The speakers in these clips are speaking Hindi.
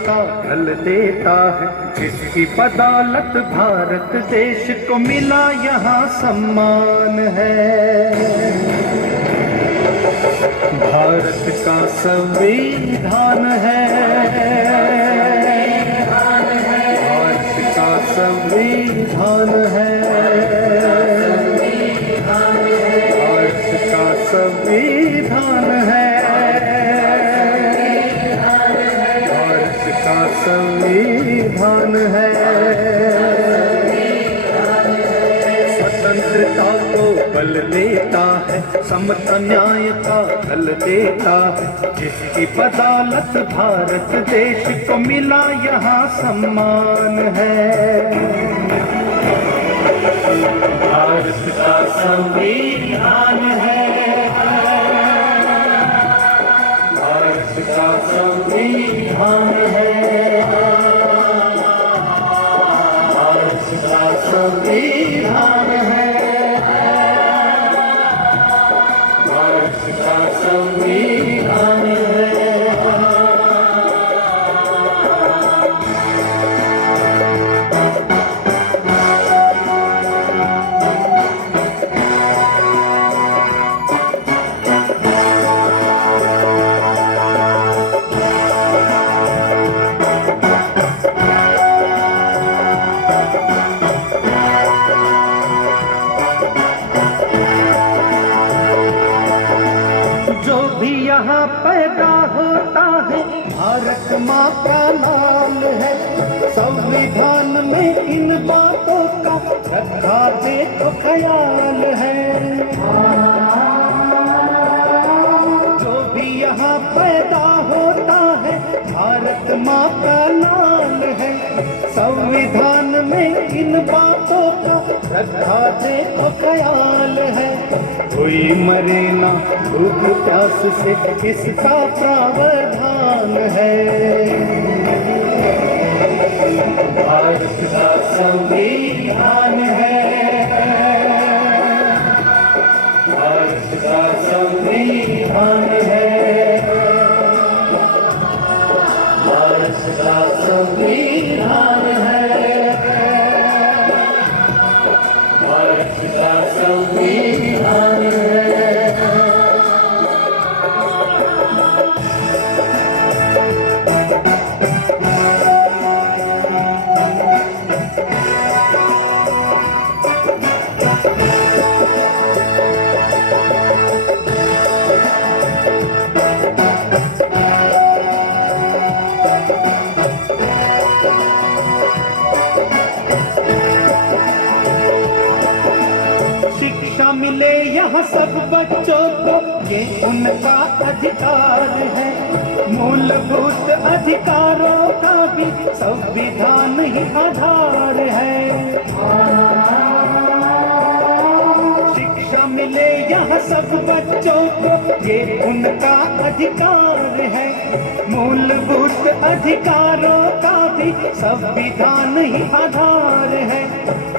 का ढल देता है, जिसकी बदौलत भारत देश को मिला यहाँ सम्मान है। भारत का संविधान है, भारत का संविधान है, भारत का संविधान है, भारत का संविधान है। स्वतंत्रता को बल देता है, समता न्याय का बल देता है, जिसकी बदौलत भारत देश को मिला यहाँ सम्मान है। भारत का संविधान है, भारत का संविधान है, भारत का संविधान है, भारत का संविधान है। जो भी यहाँ पैदा होता है, भारत माँ का नाम है। संविधान में इन बातों का रखा देखो ख्याल है। जो भी यहाँ पैदा होता है, भारत माँ का नाम है। संविधान में इन बातों का रखा देखो ख्याल है। कोई मरे ना भूख प्यास से, इसका प्रावधान है। भारत का संविधान है, भारत का संविधान है, भारत का संविधान है, भारत का संविधान है। मिले यहाँ सब बच्चों को, ये उनका अधिकार है। मूलभूत अधिकारों का भी संविधान ही आधार है। शिक्षा मिले यहाँ सब बच्चों को, ये उनका अधिकार है। मूलभूत अधिकारों का भी संविधान ही आधार है।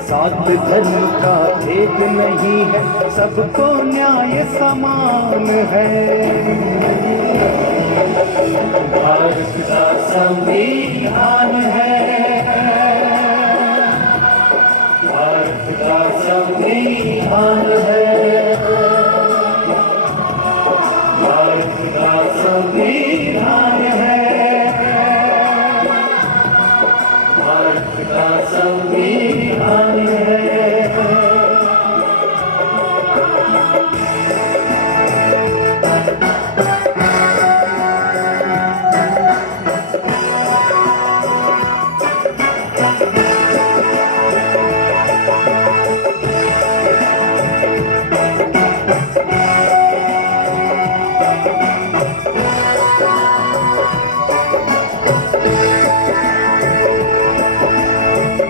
सात धर्म का भेद नहीं है, सबको न्याय समान है। भारत का संविधान है, भारत का संविधान है, भारत का संविधान है, भारत का संविधान है।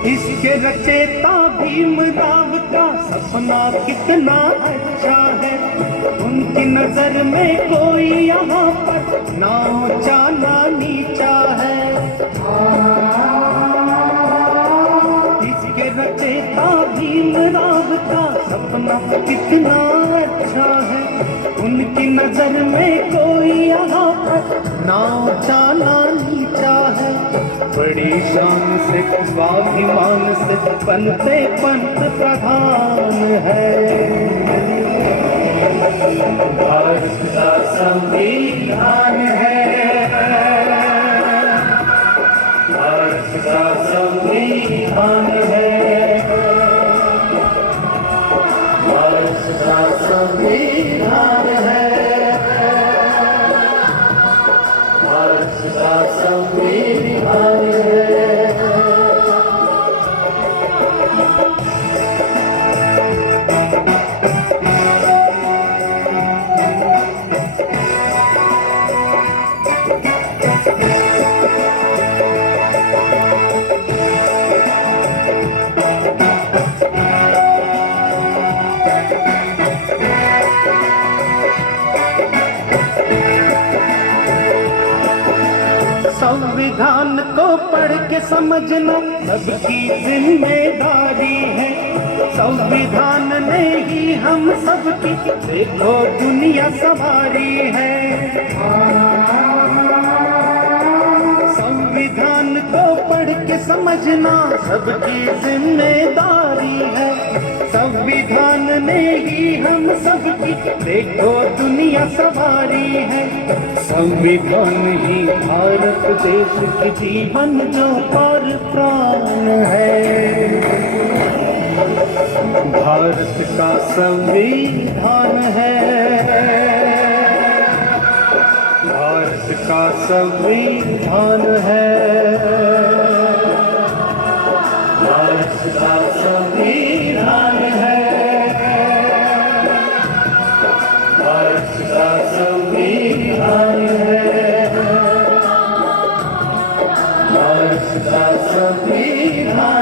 इसके रचेता भीमराव का सपना कितना अच्छा है। उनकी नजर में कोई यहाँ पर ना ऊंचा ना नीचा है। इसके रचेता भीमराव का सपना कितना अच्छा है। उनकी नजर में कोई यहाँ पर ना ऊंचा ना नीचा है। बड़ी शान से स्वाभिमान से बनते पंत प्रधान है। भारत का संविधान है, भारत का संविधान है, भारत का संविधान है, भारत का संविधान है। संविधान को पढ़ के समझना सबकी जिम्मेदारी है। संविधान ने ही हम सबकी देखो दुनिया संवारी है। संविधान को पढ़ के समझना सबकी जिम्मेदारी है। संविधान ने ही हम सबकी देखो दुनिया संवारी है। संविधान ही भारत देश की जीवन जो पर प्राण है। भारत का संविधान है, भारत का संविधान है, भारत का संविधान है, भारत का संविधान है, भारत का संविधान